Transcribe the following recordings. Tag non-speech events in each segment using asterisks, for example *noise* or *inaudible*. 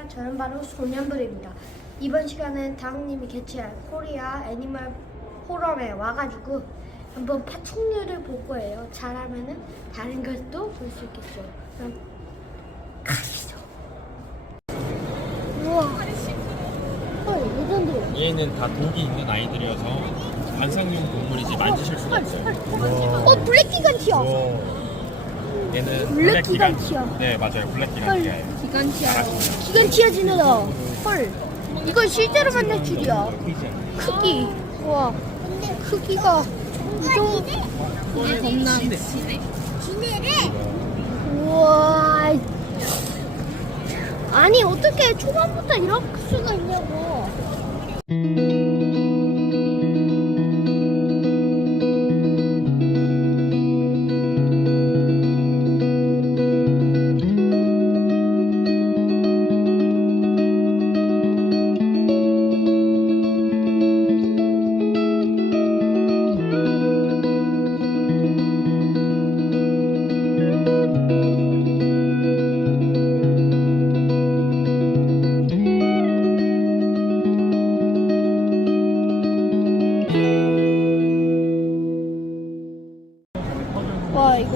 안녕하세요. 저는 바로 소년불입니다. 이번 시간은 다흥님이 개최한 코리아 애니멀 포럼에 와가지고 한번 파충류를 볼 거예요. 잘하면은 다른 것도 볼 수 있겠죠. 그럼 가시죠. 우와. 헐, 레전드. 얘는 다 독이 있는 아이들이어서 관상용 동물이지 만지실 수가 없어요. 어, 블랙 기간티어. 얘는 블랙 기간- 기간티아. 네 맞아요 블랙 헐, 기간티아예요. 기간티아. 기간티아 지느다. 헐. 이건 실제로 만날 줄이야. 크기. 와. 크기가 좀 이게 겁나 우와. 아니 어떻게 초반부터 이럴 수가 있냐고.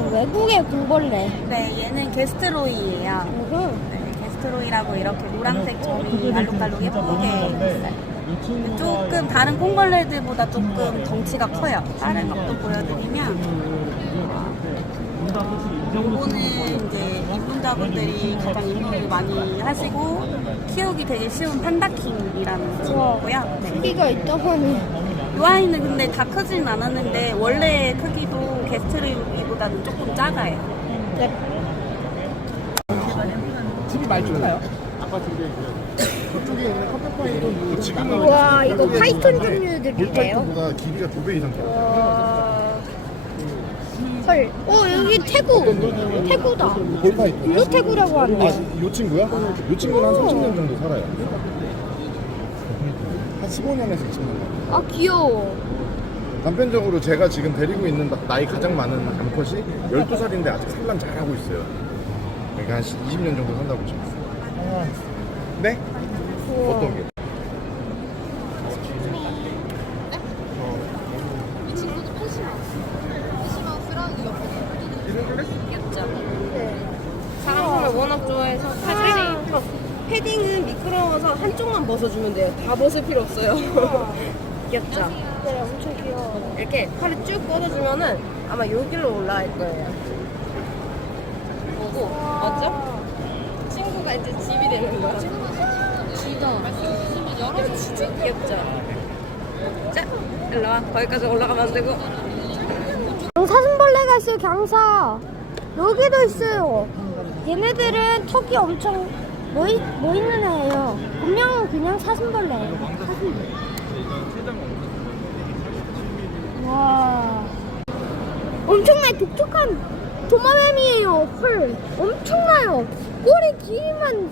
외국의 공벌레. 네, 얘는 게스트로이예요. 음. 네, 게스트로이라고 이렇게 노란색 점이 알록달록 예쁘게 있어요. 조금 다른 콩벌레들보다 조금 덩치가 커요. 다른 것도 보여드리면 이거는 이제 입문자분들이 가장 입문을 많이 하시고 키우기 되게 쉬운 판다킹이라는 친구고요. 네. 크기가 있다고 하네. 이 아이는 근데 다 크진 않았는데 원래 크기도 게스트로이 보다는 조금 작아요. 와 이거 파이톤 종류들이래요. 볼파이터보다 길이가 두 배 이상. 와. 헐. 어 여기 태구. 태구다. 볼파이터. 블루 태구라고 아, 하는데. 요 친구야? 요 친구는 한 30년 정도 살아요. 한 15년에서 20년. 아 귀여워. 단편적으로 제가 지금 데리고 있는 나- 나이 가장 많은 암컷이 12살인데 아직 산란 잘하고 있어요. 그러니까 한 20년 정도 산다고 보시면 돼요. 네? 어떤 게? 네. 사람을 워낙 좋아해서 사실 패딩은 미끄러워서 한쪽만 벗어주면 돼요. 다 벗을 필요 없어요. *laughs* 귀엽죠? 네 엄청 귀여워. 이렇게 팔을 쭉 뻗어주면은 아마 여기로 올라갈 거예요. 보고 맞죠? 친구가 이제 집이 되는 거야. 집이다. 진짜 귀엽죠? 자, 일로 와. 거기까지 올라가면 안 되고. 사슴벌레가 있어요 강사. 여기도 있어요. 얘네들은 턱이 엄청 뭐, 있, 뭐 있는 애예요. 분명은 그냥 사슴벌레예요. 사슴벌레. 와. 엄청나게 독특한 도마뱀이에요. 헐. 엄청나요. 꼬리 길이만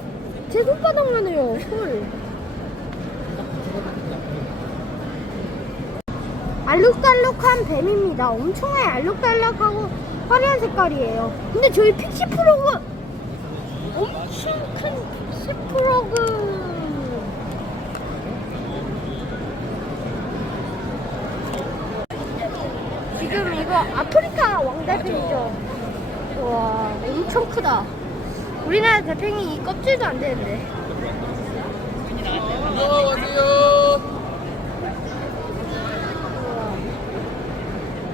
제 손바닥만 해요. 헐. 알록달록한 뱀입니다. 엄청나게 알록달록하고 화려한 색깔이에요. 근데 저희 픽시 프로그 엄청 큰 픽시 프로그 지금 이거 아프리카 왕달팽이죠. 와 엄청 크다. 우리나라 달팽이 이 껍질도 안 되는데.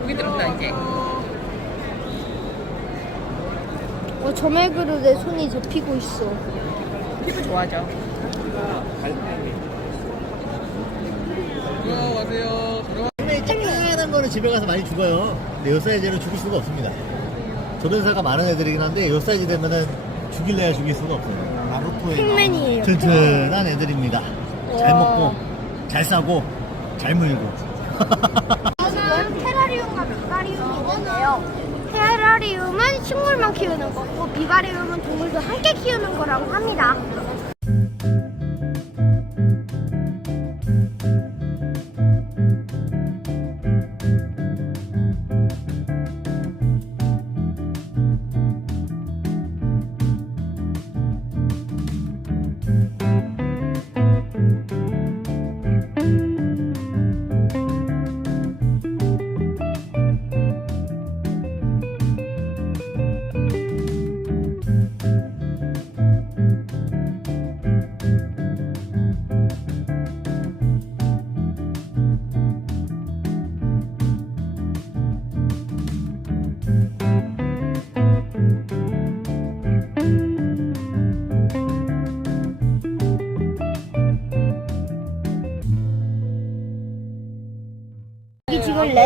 여기 들었다 이제. 어, 점액으로 내 손이 접히고 있어. 피부 좋아져. 상당히 거는 집에 가서 많이 죽어요. 근데 요 사이즈는 죽일 수가 없습니다. 조련사가 많은 애들이긴 한데 요 사이즈 되면은 죽일래야 죽일 수가 없어요. 나루토의 팩맨이에요. 튼튼한 애들입니다. 잘 와. 먹고, 잘 싸고, 잘 물고. *laughs* 지금 테라리움과 비바리움이 있는데요. 테라리움은 식물만 키우는 거고 비바리움은 동물도 함께 키우는 거라고 합니다.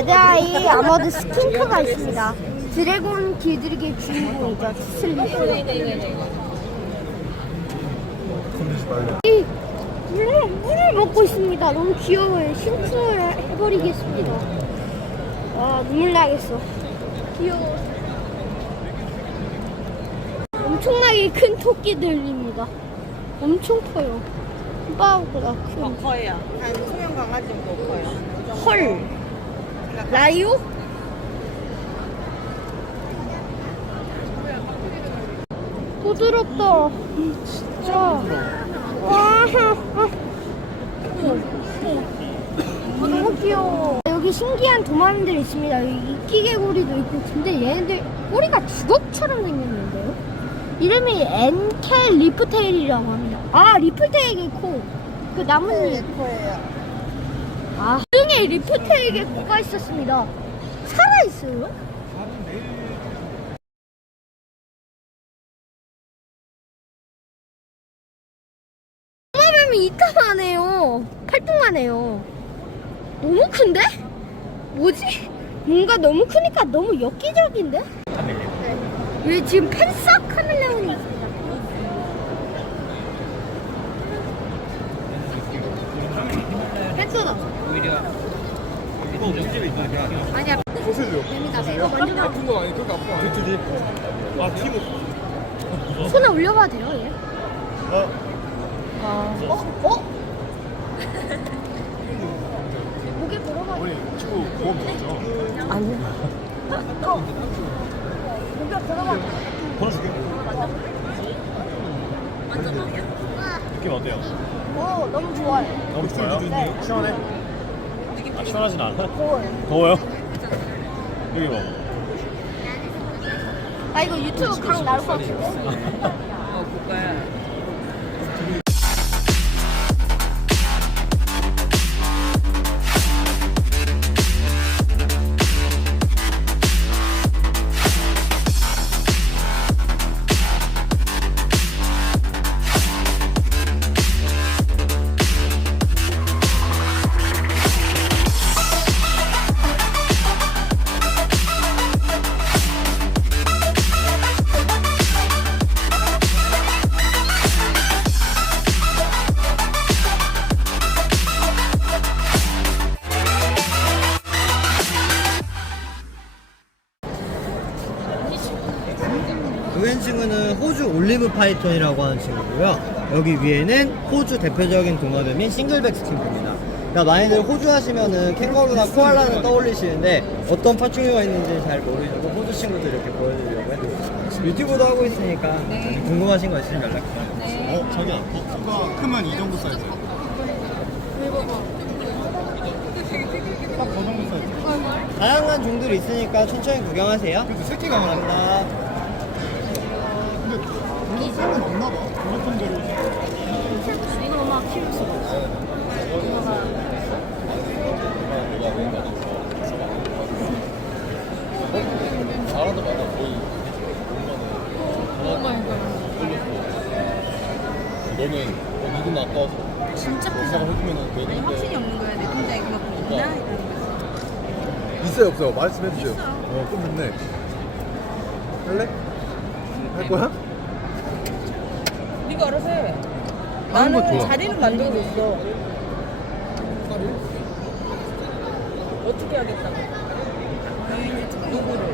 레드아이 아머드 스킨크가 있습니다. 드래곤 길들이기 주인공이죠. 슬리프. 이 물을, 물을 먹고 있습니다. 너무 귀여워요. 심쿵을 해버리겠습니다. 아 눈물 나겠어. 귀여워. 엄청나게 큰 토끼들입니다. 엄청 커요. 오빠보다 큰. 커요. 한 소형 강아지는 더 커요. 헐. 라이오? 부드럽다. 진짜. 와. 어, 너무 귀여워. 여기 신기한 도마뱀들 있습니다. 여기 이끼개구리도 있고. 근데 얘네들 꼬리가 주걱처럼 생겼는데요? 이름이 엔켈 리프테일이라고 합니다. 아, 리프테일 코. 그 나뭇잎. 아, 등에 리프테일 개코가 있었습니다. 살아있어요? 도마뱀이 이따만 해요. 팔뚝만 해요. 너무 큰데? 뭐지? 뭔가 너무 크니까 너무 엽기적인데? 네. 여기 지금 펜사 카멜레온이 있습니다. 펜서다. 아니야. 뱀이다. 내가 먼저 나. 거 아니 그거 아파. 비투지. 아 티모. 손에 올려봐도 돼요, 얘? 어. 어? 어? *laughs* 목에 걸어봐. 우리 축구 보험 들었죠? 아니야. 어. 목에 걸어봐. 걸어줄게. 느낌 어때요? 오, 너무 좋아요. 너무 좋아요. 네. 시원해. 아, 시원하진 않아? 좋아요. 더워요? 여기 봐. 아, 이거 유튜브 강 나올 것 같은데? *laughs* 파이톤이라고 하는 친구고요. 여기 위에는 호주 대표적인 동화뱀인 싱글백 스킨크입니다. 그러니까 많이들 호주 하시면은 캥거루나 코알라는 떠올리시는데 어떤 파충류가 있는지 잘 모르셔서 호주 친구들 이렇게 보여드리려고 해요. 유튜브도 하고 있으니까 궁금하신 거 있으면 연락 주세요. 어 자기야. 어, 크면 이 정도 사이즈. 딱저 정도 사이즈. 다양한 종들이 있으니까 천천히 구경하세요. 그래도 새끼가 많아. 이상은 없나 봐. 그렇던 대로. 이거 막 키울 수. 잘하다 마다 거의 너는 어, 누군 아까워서 진짜 비싸가 해주면은 되는데 확신이 없는 거야. 내 통장에 그만큼 있나? 있어요 없어요 말씀해 주세요 어 그럼 좋네 할래? 할 거야? 네가 알아서 해. 하는 거 나는 좋아. 자리는 만들고 있어. 어떻게 하겠다고? 누구를?